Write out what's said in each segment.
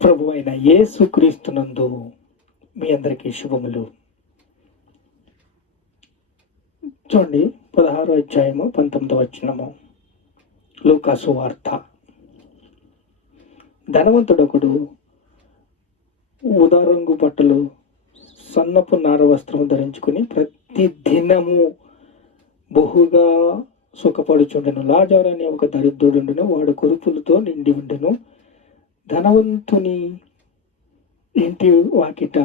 ప్రభు అయిన యేసుక్రీస్తునందు మీ అందరికీ శుభములు. చూడండి, 16వ అధ్యాయము 19వ వచనము, లూకాసు వార్త. ధనవంతుడొకడు ఊదా రంగు బట్టలు, సన్నపు నార వస్త్రము ధరించుకుని ప్రతి దినము బహుగా సుఖపడుచుండెను. లాజరు అనే ఒక దరిద్రుడుండెను, వాడు కొరుపులతో నిండి ఉండెను. ధనవంతుని ఇంటి వాకిట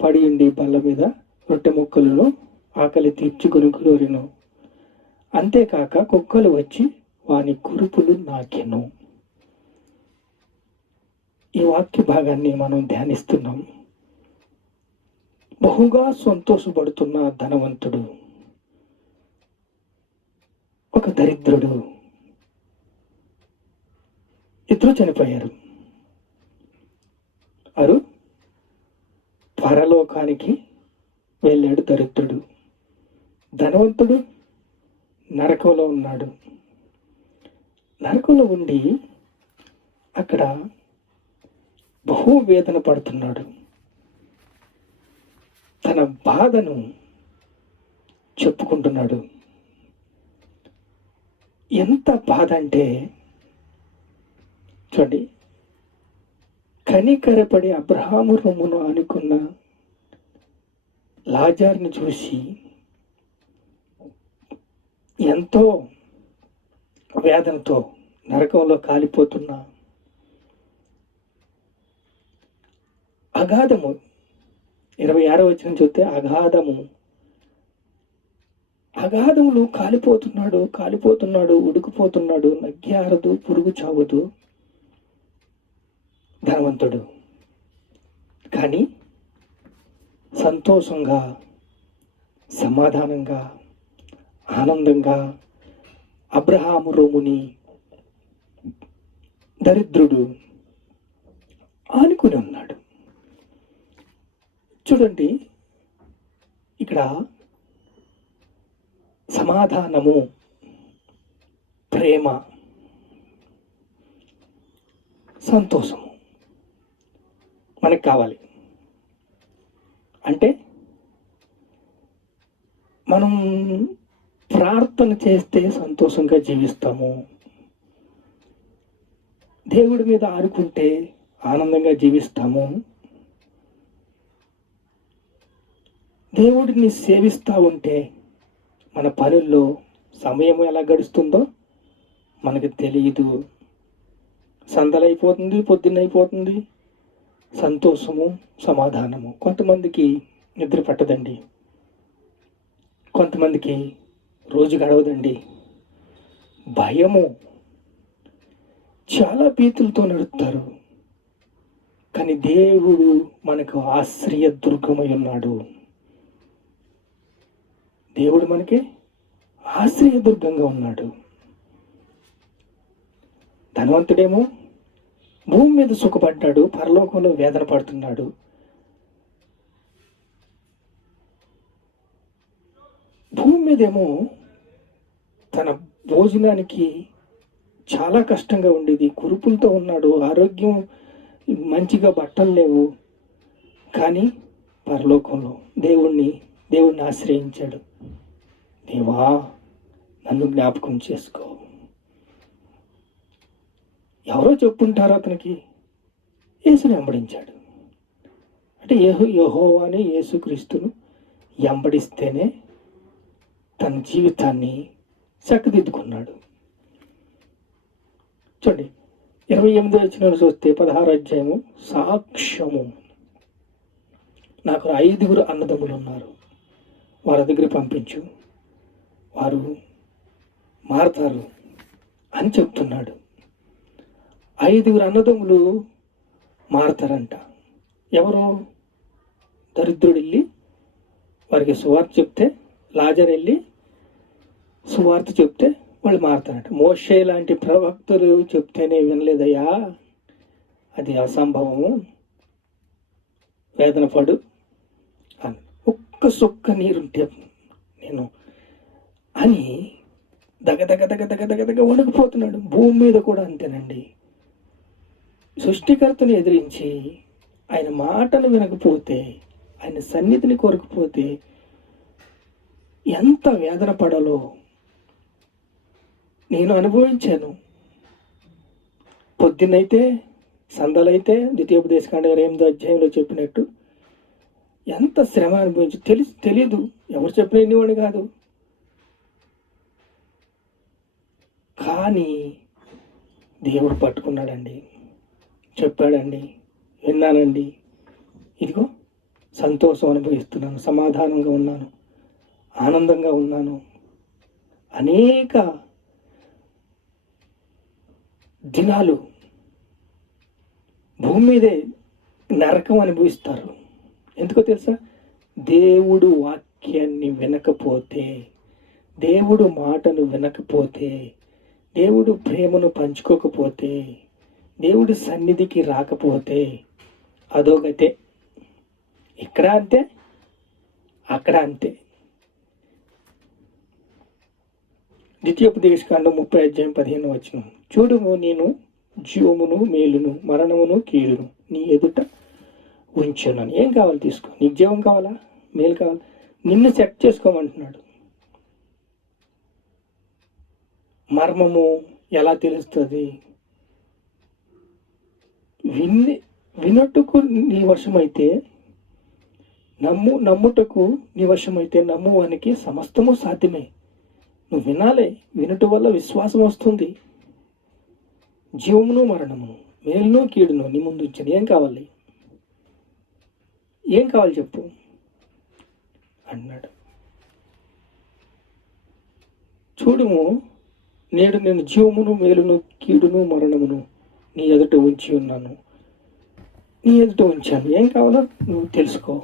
పడి ఉండి బల్ల మీద రొట్టె ముక్కలను ఆకలి తీర్చుకొని కోరెను. అంతేకాక కుక్కలు వచ్చి వాని కురుపులు నాకెను. ఈ వాక్య భాగాన్ని మనం ధ్యానిస్తున్నాం. బహుగా సంతోషపడుతున్న ధనవంతుడు, ఒక దరిద్రుడు, ఇద్దరు చనిపోయారు. వారు పరలోకానికి వెళ్ళాడు దరిద్రుడు. ధనవంతుడు నరకంలో ఉన్నాడు. నరకంలో ఉండి అక్కడ బహు వేదన పడుతున్నాడు. తన బాధను చెప్పుకుంటున్నాడు. ఎంత బాధ అంటే చూడండి, కనికరపడి అబ్రహాము రొమ్మును ఆనుకున్న లాజరుని చూసి ఎంతో వేదనతో నరకంలో కాలిపోతున్న అగాధము, 26వ వచనం చూస్తే అగాధములు కాలిపోతున్నాడు, ఉడికిపోతున్నాడు, నగ్గి ఆరదు, పురుగు చావదు ధనవంతుడు. కానీ సంతోషంగా, సమాధానంగా, ఆనందంగా అబ్రహాము రోముని దరిద్రుడు ఆనుకుని ఉన్నాడు. చూడండి, ఇక్కడ సమాధానము, ప్రేమ, సంతోషము మనకు కావాలి. అంటే మనం ప్రార్థన చేస్తే సంతోషంగా జీవిస్తాము. దేవుడి మీద ఆడుకుంటే ఆనందంగా జీవిస్తాము. దేవుడిని సేవిస్తూ ఉంటే మన పనుల్లో సమయం ఎలా గడుస్తుందో మనకు తెలియదు. సందలైపోతుంది, పొద్దున్నైపోతుంది. సంతోషము, సమాధానము. కొంతమందికి నిద్ర పట్టదండి, కొంతమందికి రోజు గడవదండి. భయము, చాలా భీతులతో నడుస్తారు. కానీ దేవుడు మనకు ఆశ్రయ దుర్గమై ఉన్నాడు. దేవుడు మనకి ఆశ్రయ దుర్గంగా ఉన్నాడు. ధనవంతుడేమో భూమి మీద సుఖపడ్డాడు, పరలోకంలో వేదన పడుతున్నాడు. భూమి మీదేమో తన భోజనానికి చాలా కష్టంగా ఉండేది, కురుపులతో ఉన్నాడు, ఆరోగ్యం మంచిగా, బట్టలు లేవు. కానీ పరలోకంలో దేవుణ్ణి ఆశ్రయించాడు. దేవా, నన్ను జ్ఞాపకం చేసుకో. ఎవరో చెప్పుంటారో అతనికి, యేసుని వెంబడించాడు. అంటే యెహోవాని, యేసుక్రీస్తును వెంబడిస్తేనే తన జీవితాన్ని చక్కదిద్దుకున్నాడు. చూడండి, 28వ వచనం చూస్తే 16వ అధ్యాయము, సాక్ష్యము. నాకు 5 అన్నదమ్ములు ఉన్నారు, వారి దగ్గర పంపించు, వారు మారతారు అని చెప్తున్నాడు. 5 అన్నదమ్ములు మారతారంట. ఎవరు? దరిద్రుడు వెళ్ళి వారికి సువార్త చెప్తే, లాజరు వెళ్ళి సువార్త చెప్తే వాళ్ళు మారతారంట. మోషే లాంటి ప్రవక్తలు చెప్తేనే వినలేదయ్యా, అది అసంభవము, వేదన పడు అని, ఒక్క సుక్క నీరుంటే నేను అని దగ వణికిపోతున్నాడు. భూమి మీద కూడా అంతేనండి. సృష్టికర్తను ఎదిరించి ఆయన మాటను వినకపోతే, ఆయన సన్నిధిని కోరకపోతే ఎంత వేదన పడాలో నేను అనుభవించాను. పొద్దున్నైతే సందలైతే ద్వితీయోపదేశకాండం 8వ అధ్యాయంలో చెప్పినట్టు ఎంత శ్రమ అనుభవించి తెలీదు, ఎవరు చెప్పిన ఇన్నివాడు కాదు. కానీ దేవుడు పట్టుకున్నాడండి, చెప్పాడండి, విన్నానండి, ఇదిగో సంతోషం అనుభవిస్తున్నాను, సమాధానంగా ఉన్నాను, ఆనందంగా ఉన్నాను. అనేక దినాలు భూమి మీదే నరకం అనుభవిస్తారు. ఎందుకో తెలుసా? దేవుడు వాక్యాన్ని వినకపోతే, దేవుడు మాటను వినకపోతే, దేవుడు ప్రేమను పంచుకోకపోతే, దేవుడి సన్నిధికి రాకపోతే అదోగతే. ఇక్కడ అంతే, అక్కడ అంతే. ద్వితీయోపదేశకాండం 30వ అధ్యాయం 15వ వచనం, చూడుము నేను జీవమును మేలును మరణమును కీడును నీ ఎదుట ఉంచున్నాను. ఏం కావాలి తీసుకో. నీకు జీవం కావాలా, మేలు కావాలా? నిన్ను సెట్ చేసుకోమంటున్నాడు. మర్మము ఎలా తెలుస్తుంది? వినట్టుకు నీ వశమైతే, నమ్ముటకు నీ వశమైతే నమ్మువానికి సమస్తము సాధ్యమే. నువ్వు వినాలే, వినుట వల్ల విశ్వాసం వస్తుంది. జీవమును మరణమును మేలును కీడును నీ ముందు ఉంచాను. ఏం కావాలి? ఏం కావాలి చెప్పు అన్నాడు. చూడుము, నేడు నేను జీవమును మేలును కీడును మరణమును నీ ఎదుట ఉంచి ఉన్నాను, నీ ఎదుట ఉంచాను. ఏం కావాలో నువ్వు తెలుసుకో.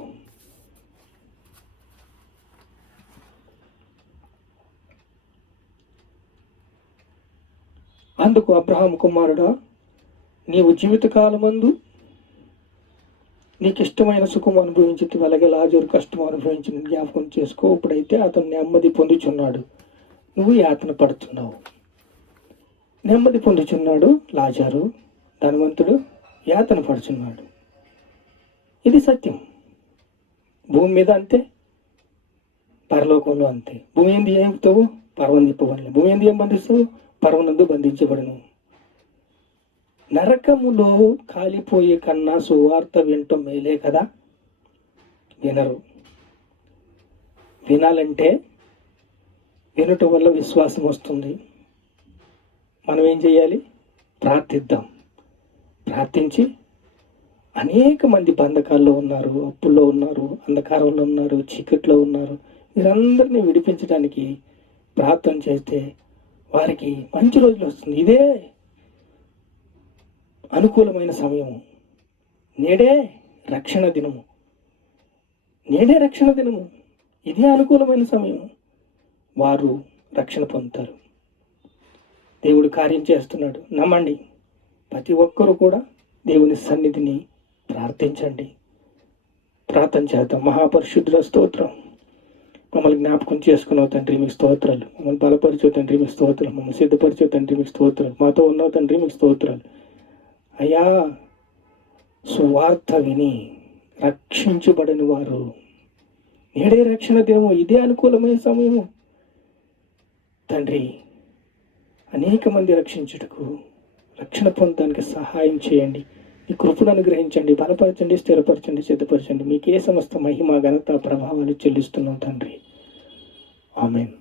అందుకు అబ్రహాము కుమారుడా, నీవు జీవితకాలమందు నీకు ఇష్టమైన సుఖం అనుభవించి అలాగే లాజరు కష్టం అనుభవించిన జ్ఞాపకం చేసుకో. ఇప్పుడైతే అతను నెమ్మది పొందుచున్నాడు, నువ్వు యాతన పడుతున్నావు. నెమ్మది పొందుచున్నాడు లాజరు, ధనవంతుడు యాతన పడుచున్నాడు. ఇది సత్యం. భూమి మీద అంతే, పరలోకంలో అంతే. భూమి ఏంది ఏం చెప్తావు? పర్వం తిప్పబడలే. భూమి ఏంది ఏం బంధిస్తావు? పర్వనందు బంధించబడను. నరకములో కాలిపోయే కన్నా సువార్త వినటం మేలే కదా. వినరు. వినాలంటే వినటం వల్ల విశ్వాసం వస్తుంది. మనం ఏం చేయాలి? ప్రార్థిద్దాం. ప్రార్థించి అనేక మంది బంధకాల్లో ఉన్నారు, అప్పుల్లో ఉన్నారు, అంధకారంలో ఉన్నారు, చీకట్లో ఉన్నారు. వీరందరినీ విడిపించడానికి ప్రార్థన చేస్తే వారికి మంచి రోజులు వస్తుంది. ఇదే అనుకూలమైన సమయము. నేడే రక్షణ దినము. నేడే రక్షణ దినము. ఇదే అనుకూలమైన సమయం. వారు రక్షణ పొందుతారు. దేవుడు కార్యం చేస్తున్నాడు. నమ్మండి. ప్రతి ఒక్కరూ కూడా దేవుని సన్నిధిని ప్రార్థించండి. ప్రార్థన చేద్దాం. మహాపరిశుద్ధుల స్తోత్రం. మమ్మల్ని జ్ఞాపకం చేసుకున్నావు తండ్రి, మీకు స్తోత్రాలు. మమ్మల్ని బలపరిచే తండ్రి, మీకు స్తోత్రాలు. మమ్మల్ని సిద్ధపరిచే తండ్రి, మీకు స్తోత్రాలు. మాతో ఉన్నావు తండ్రి, మీకు స్తోత్రాలు. అయ్యా, సువార్త విని రక్షించబడని వారు నేడే రక్షణ దినము. ఇదే అనుకూలమైన సమయము తండ్రి. అనేక మంది రక్షించుటకు, రక్షణ పొందడానికి సహాయం చేయండి. ఈ కృపను అనుగ్రహించండి, బలపరచండి, స్థిరపరచండి, సిద్ధపరచండి. మీకే సమస్త మహిమ ఘనత ప్రభావాలు చెల్లిస్తున్నాం తండ్రి. ఆమేన్.